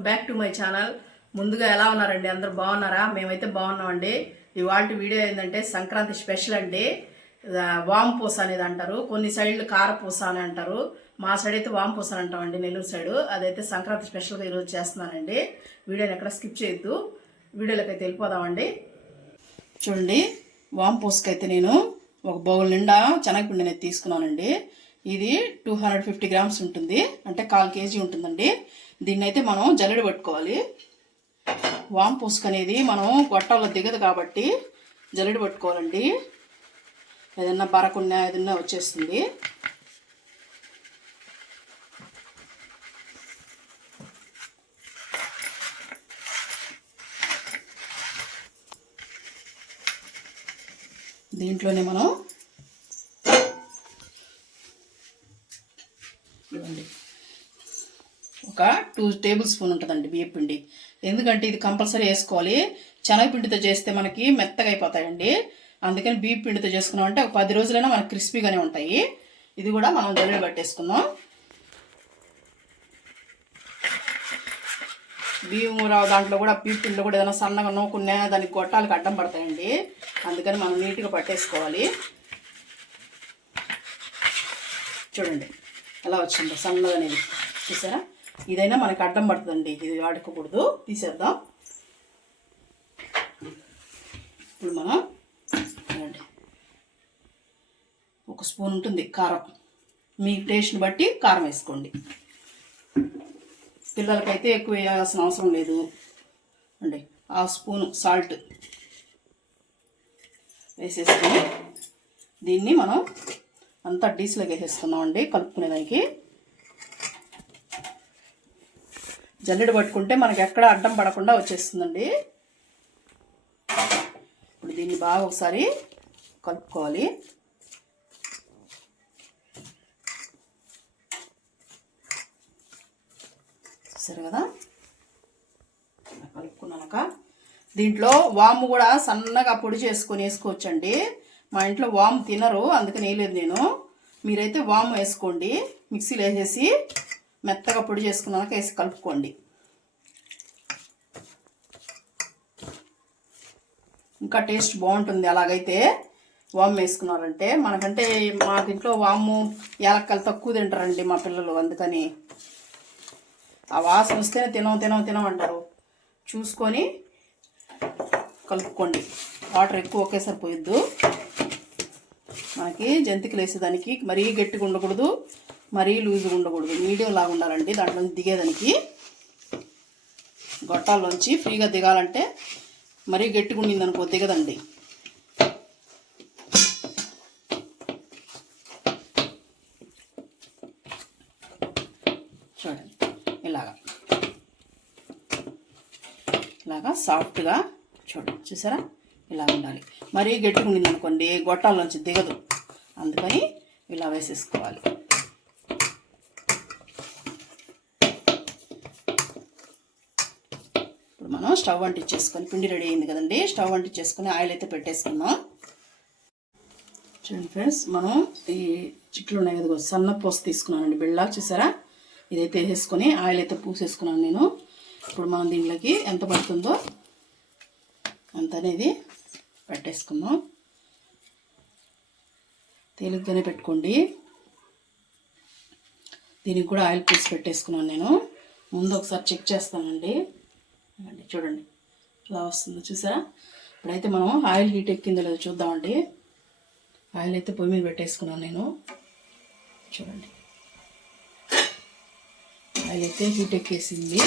Welcome back to my channel. ముందుగా ఎలా ఉన్నారండి? అందరూ బాగున్నారా? మేమైతే బాగున్నామండి. ఇవాళ వీడియో ఏంటంటే సంక్రాంతి స్పెషల్ అండి. వామ్ పూస అనేది అంటారు, కొన్ని సైడ్లు కారపూస అని అంటారు. మా సైడ్ అయితే వామ్ పూస అని అంటామండి, నెల్లూరు సైడు. అదైతే సంక్రాంతి స్పెషల్గా ఈరోజు చేస్తున్నానండి. వీడియోని ఎక్కడ స్కిప్ చేయొద్దు, వీడియోలోకి అయితే వెళ్ళిపోదామండి. చూడండి, వామ్ పూసకైతే నేను ఒక బౌల్ నిండా శనగపిండి అనేది తీసుకున్నానండి. ఇది 250 గ్రామ్స్ ఉంటుంది, అంటే 1/4 కేజీ ఉంటుందండి. దీన్ని అయితే మనం జల్లెడ పట్టుకోవాలి. వామ్ పూసక అనేది మనం గొట్టంలో దిగదు కాబట్టి జల్లెడ పట్టుకోవాలండి. ఏదన్నా బరకున్నా ఏదన్నా వచ్చేస్తుంది. దీంట్లోనే మనం ఒక 2 టేబుల్ స్పూన్ ఉంటుందండి బియ్యం పిండి. ఎందుకంటే ఇది కంపల్సరీ వేసుకోవాలి. శనగపిండితో చేస్తే మనకి మెత్తగా అయిపోతాయండి. అందుకని బియ్యం పిండితో చేసుకున్నామంటే ఒక 10 రోజులైనా మనకి క్రిస్పీగానే ఉంటాయి. ఇది కూడా మనం జల్లెడ పట్టేసుకుందాం. బియ్యం దాంట్లో కూడా బియ్యం పిండిలో కూడా ఏదైనా సన్నగా నూకున్నా దానికి గొట్టాలకు అడ్డం పడతాయండి. అందుకని మనం నీట్గా పట్టేసుకోవాలి. చూడండి ఎలా వచ్చిందో సన్నగా అనేది, చూసారా? ఇదైనా మనకి అడ్డం పడుతుందండి, ఇది వాడుకోకూడదు. తీసేద్దాం. ఇప్పుడు మనం ఒక స్పూన్ ఉంటుంది కారం, మీ టేస్ట్ని బట్టి కారం వేసుకోండి. పిల్లలకైతే ఎక్కువ వేయాల్సిన అవసరం లేదు అండి. 1/2 స్పూను సాల్ట్ వేసేసుకొని దీన్ని మనం అంతా డీస్లోకి వేసేసుకున్నాం అండి, కలుపుకునేదానికి. జల్లెడ పట్టుకుంటే మనకి ఎక్కడ అడ్డం పడకుండా వచ్చేస్తుందండి. ఇప్పుడు దీన్ని బాగా ఒకసారి కలుపుకోవాలి. చూసారు కదా, కలుపుకున్నాక దీంట్లో వాము కూడా సన్నగా పొడి చేసుకొని వేసుకోవచ్చండి. మా ఇంట్లో వాము తినరు, అందుకని వేయలేదు నేను. మీరైతే వాము వేసుకోండి, మిక్సీలో వేసేసి మెత్తగా పొడి చేసుకున్నాక వేసి కలుపుకోండి. ఇంకా టేస్ట్ బాగుంటుంది అలాగైతే వాము వేసుకున్నారంటే. మనకంటే మా ఇంట్లో వాము యాలక్కలు తక్కువ తింటారండి మా పిల్లలు, అందుకని ఆ వాసన వస్తేనే తినమంటారు. చూసుకొని కలుపుకోండి. వాటర్ ఎక్కువ ఒకేసారి పోయొద్దు. మనకి జంతికలు వేసేదానికి మరీ గట్టిగా ఉండకూడదు, మరీ లూజ్గా ఉండకూడదు, మీడియం లాగా ఉండాలండి. దాంట్లో దిగేదానికి గొట్టాల్లోంచి ఫ్రీగా దిగాలంటే మరీ గట్టిగా ఉండింది అనుకో దిగదండి. చూడండి, ఇలాగా సాఫ్ట్గా చూసారా? ఇలా ఉండాలి. మరీ గట్టిగా ఉండింది అనుకోండి గొట్టాల్లోంచి దిగదు, అందుకని ఇలా వేసేసుకోవాలి. ఇప్పుడు మనం స్టవ్ అంటించేసుకొని, పిండి రెడీ అయింది కదండి, స్టవ్ అంటించేసుకొని ఆయిల్ అయితే పెట్టేసుకుందాం. చూడండి ఫ్రెండ్స్, మనం ఈ చిట్లు ఉన్నాయి కదా, సన్న పూస తీసుకున్నానండి, బిళ్ళ. చూసారా? ఇదైతే వేసేసుకొని ఆయిల్ అయితే పూసేసుకున్నాను నేను. ఇప్పుడు మనం దీంట్లోకి ఎంత పడుతుందో అంత అనేది పెట్టేసుకుందాం. తేలిగ్గానే పెట్టుకోండి. దీనికి కూడా ఆయిల్ పీస్ పెట్టేసుకున్నాను నేను. ముందు ఒకసారి చెక్ చేస్తానండి. చూడండి ఇలా వస్తుందో, చూసారా? ఇప్పుడైతే మనం ఆయిల్ హీట్ ఎక్కిందో లేదో చూద్దామండి. ఆయిల్ అయితే పొయ్యి మీద పెట్టేసుకున్నాను నేను. చూడండి, ఆయిల్ అయితే హీట్ ఎక్కేసింది.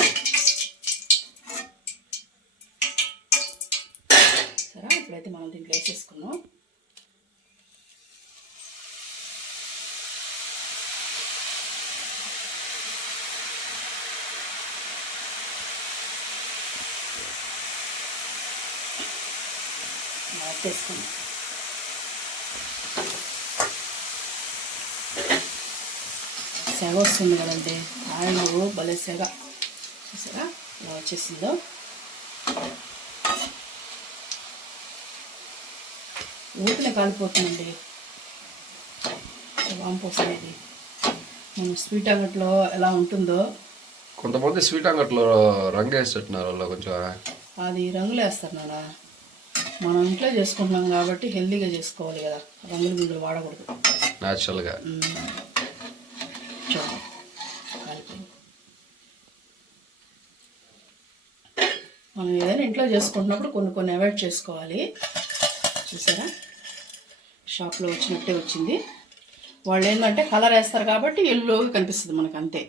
సరే, ఇప్పుడైతే మనం దీంట్లో వేసేసుకున్నాం. వేసుకున్నాం. సెగ వస్తుంది కదండి, ఆయిల్ భలే సెగ. చూసారా ఇలా వచ్చేసిందో? ఊపిన కాలిపోతుందండి వాంపూస అనేది. మనం స్వీట్ అంగట్లో ఎలా ఉంటుందో కొంతమంది స్వీట్ అంగట్లో రంగు వేసేట్టున్నారు వాళ్ళు కొంచెం. అది రంగులు వేస్తారు నాడా, మనం ఇంట్లో చేసుకుంటున్నాం కాబట్టి హెల్తీగా చేసుకోవాలి కదా, రంగులు గింగులు వాడకూడదు, న్యాచురల్గా. మనం ఏదైనా ఇంట్లో చేసుకుంటున్నప్పుడు కొన్ని అవాయిడ్ చేసుకోవాలి. చూసారా, షాప్లో వచ్చినట్టే వచ్చింది. వాళ్ళు ఏంటంటే కలర్ వేస్తారు కాబట్టి ఎల్లోగా కనిపిస్తుంది మనకు, అంతే.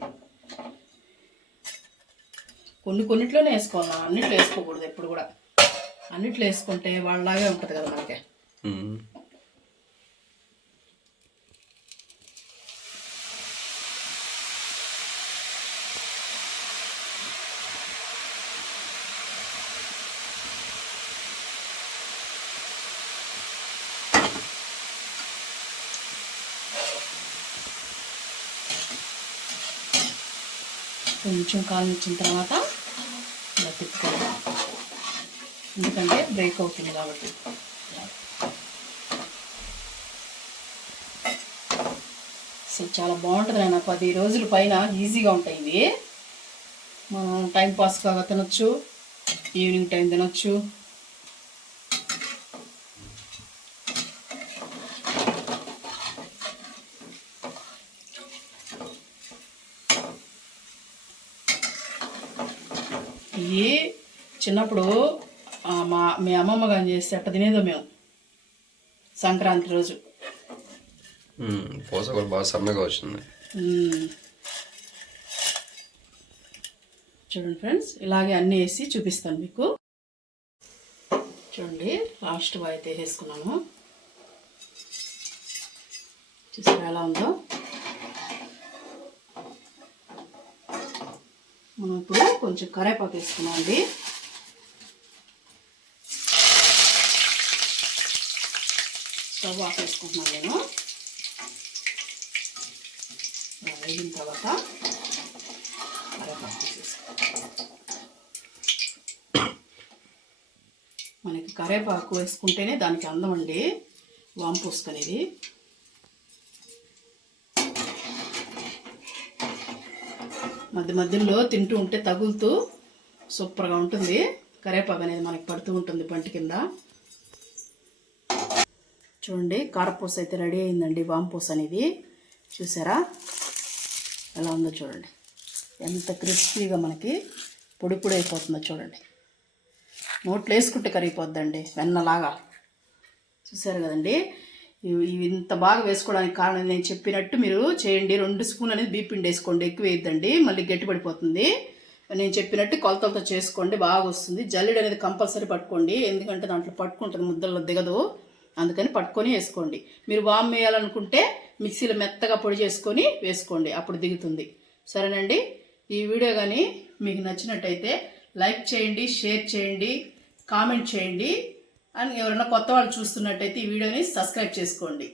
కొన్నిట్లోనే వేసుకోవాలి, అన్నిట్లో వేసుకోకూడదు ఎప్పుడు కూడా. అన్నిట్లో వేసుకుంటే వాళ్ళలాగే ఉంటుంది కదా మనకి. కొంచెం కాలనిచ్చిన తర్వాత ఇలా తిప్పుకోవాలి, ఎందుకంటే బ్రేక్ అవుతుంది కాబట్టి. అసలు చాలా బాగుంటుంది నాన్న, 10 రోజుల పైన ఈజీగా ఉంటాయి ఇవి. మనం టైం పాస్ కాగా తినొచ్చు, ఈవినింగ్ టైం తినొచ్చు. ఇవి చిన్నప్పుడు మీ అమ్మమ్మ కానీ చేస్తే అట్ట తినేదో మేము సంక్రాంతి రోజు. పూస కూడా బాగా సన్నగా వచ్చింది. చూడండి ఫ్రెండ్స్, ఇలాగే అన్నీ వేసి చూపిస్తాను మీకు. చూడండి, లాస్ట్ అయితే వేసుకున్నాను, చూసారా ఎలా ఉందో. మనం ఇప్పుడు కొంచెం కరివేపాకు వేసుకున్నాం అండి. స్టవ్ ఆఫ్ వేసుకుంటున్నాను నేను. వేగిన తర్వాత కరివేపాకు మనకి కరివేపాకు వేసుకుంటేనే దానికి అందం అండి, వాంపూస అనేది. మధ్యలో తింటూ ఉంటే తగులుతూ సూపర్గా ఉంటుంది. కరివేపాకు అనేది మనకి పడుతూ ఉంటుంది పంటి కింద. చూడండి, కారపూస అయితే రెడీ అయిందండి, వాంపూస అనేది. చూసారా ఎలా ఉందో చూడండి, ఎంత క్రిస్పీగా మనకి పొడి పొడి అయిపోతుందో చూడండి. నోట్లో వేసుకుంటే కరిగిపోద్దండి వెన్నలాగా. చూసారు కదండి, ఇవి ఇంత బాగా వేసుకోవడానికి కారణం నేను చెప్పినట్టు మీరు చేయండి. 2 స్పూన్లు అనేది బియ్యం పిండి వేసుకోండి, ఎక్కువ వేయద్దండి, మళ్ళీ గట్టి పడిపోతుంది. నేను చెప్పినట్టు కొలతలతో చేసుకోండి, బాగా వస్తుంది. జల్లెడ అనేది కంపల్సరీ పట్టుకోండి, ఎందుకంటే దాంట్లో పట్టుకుంటుంది, ముద్దల్లో దిగదు, అందుకని పట్టుకొని వేసుకోండి. మీరు వామ్ వేయాలనుకుంటే మిక్సీలో మెత్తగా పొడి చేసుకొని వేసుకోండి, అప్పుడు దిగుతుంది. సరేనండి, ఈ వీడియో కానీ మీకు నచ్చినట్టయితే లైక్ చేయండి, షేర్ చేయండి, కామెంట్ చేయండి. అండ్ ఎవరైనా కొత్త వాళ్ళు చూస్తున్నట్టయితే ఈ వీడియోని సబ్స్క్రైబ్ చేసుకోండి.